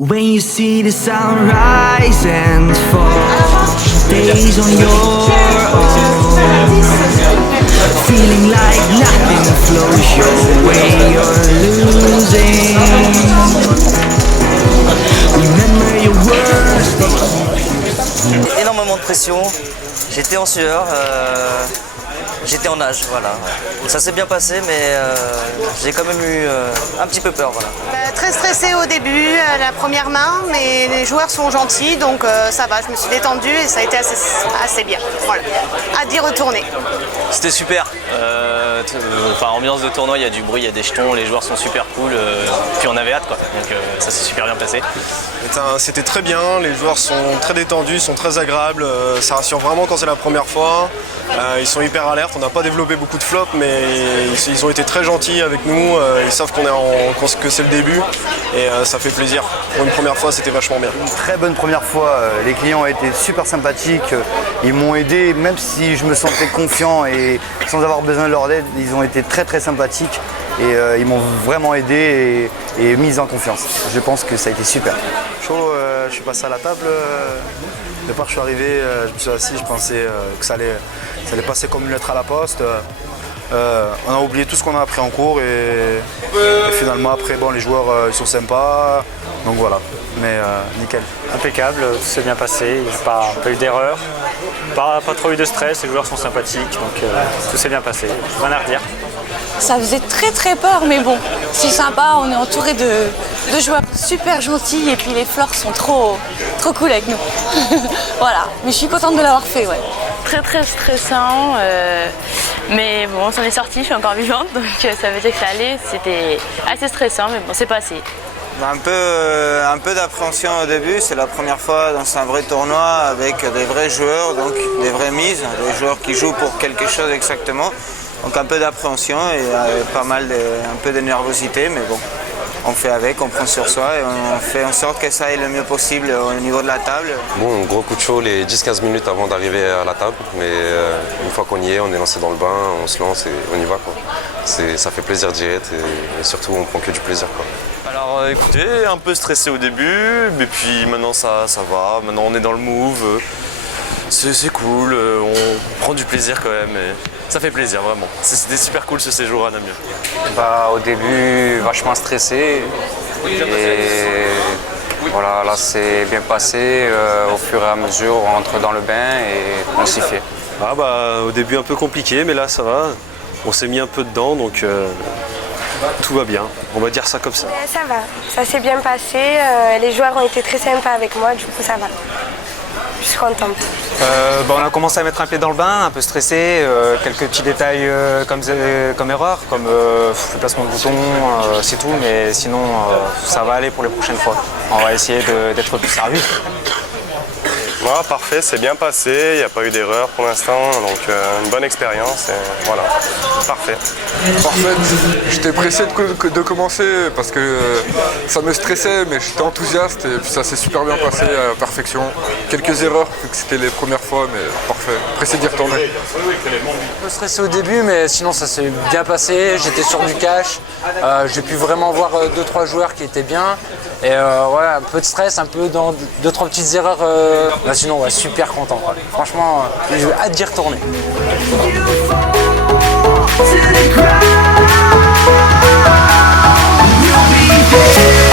When you see the sun rise and fall, days on your own, feeling like nothing flows your way, you're losing. Remember your words. Énormément de pression, j'étais en sueur, j'étais en nage, voilà. Ça s'est bien passé, mais j'ai quand même eu un petit peu peur, voilà. Très stressée au début, la première main, mais les joueurs sont gentils, donc ça va, je me suis détendue et ça a été assez bien. Voilà. Hâte d'y retourner. C'était super. Ambiance de tournoi, il y a du bruit, il y a des jetons, les joueurs sont super cool. Puis on avait hâte, quoi. Donc ça s'est super bien passé. C'était très bien, les joueurs sont très détendus, sont très agréables, ça rassure vraiment quand c'est la première fois. Ils sont hyper alertes, on n'a pas développé beaucoup de flops, mais ils ont été très gentils avec nous, ils savent que c'est le début et ça fait plaisir. Pour une première fois, c'était vachement bien. Une très bonne première fois, les clients ont été super sympathiques, ils m'ont aidé, même si je me sentais confiant et sans avoir besoin de leur aide, ils ont été très sympathiques et ils m'ont vraiment aidé et mis en confiance. Je pense que ça a été super. Chaud, je suis passé à la table. Au départ, je suis arrivé, je me suis assis, je pensais que ça allait passer comme une lettre à la poste. On a oublié tout ce qu'on a appris en cours et finalement après les joueurs ils sont sympas, donc voilà, mais nickel. Impeccable, tout s'est bien passé, il n'y a pas eu d'erreur, pas trop eu de stress, les joueurs sont sympathiques, donc tout s'est bien passé, rien à redire. Ça faisait très peur, mais bon, c'est sympa, on est entouré de joueurs super gentils et puis les fleurs sont trop cool avec nous. Voilà, mais je suis contente de l'avoir fait, ouais. Très stressant, mais bon, on s'en est sorti, je suis encore vivante, donc ça veut dire que ça allait. C'était assez stressant, mais bon, c'est passé. Un peu d'appréhension au début, c'est la première fois dans un vrai tournoi avec des vrais joueurs, donc des vraies mises, des joueurs qui jouent pour quelque chose exactement. Donc un peu d'appréhension et un peu de nervosité, mais bon, on fait avec, on prend sur soi et on fait en sorte que ça aille le mieux possible au niveau de la table. Bon, gros coup de chaud les 10-15 minutes avant d'arriver à la table, mais une fois qu'on y est, on est lancé dans le bain, on se lance et on y va, quoi. Ça fait plaisir d'y être et surtout on prend que du plaisir, quoi. Alors écoutez, un peu stressé au début, mais puis maintenant ça va, maintenant on est dans le move. C'est cool, on prend du plaisir quand même et ça fait plaisir vraiment. C'était super cool ce séjour à Namur. Au début, vachement stressé et voilà, là c'est bien passé. Au fur et à mesure, on rentre dans le bain et on s'y fait. Au début un peu compliqué, mais là ça va. On s'est mis un peu dedans, donc tout va bien. On va dire ça comme ça. Ça va, ça s'est bien passé. Les joueurs ont été très sympas avec moi, du coup ça va. Je suis contente. On a commencé à mettre un pied dans le bain, un peu stressé, quelques petits détails comme erreur, comme le placement de bouton, c'est tout, mais sinon ça va aller pour les prochaines fois. On va essayer d'être plus sérieux. Voilà, parfait, c'est bien passé, il n'y a pas eu d'erreur pour l'instant, donc une bonne expérience et voilà, parfait. Parfait, j'étais pressé de commencer parce que ça me stressait, mais j'étais enthousiaste et puis ça s'est super bien passé à la perfection. Quelques erreurs vu que c'était les premières fois, mais parfait, pressé d'y retourner. Un peu stressé au début, mais sinon ça s'est bien passé, j'étais sur du cash, j'ai pu vraiment voir 2-3 joueurs qui étaient bien. Et voilà, un peu de stress, un peu dans 2-3 petites erreurs. Sinon, ouais, super content. Quoi. Franchement, j'ai hâte d'y retourner. To the ground, you'll be there.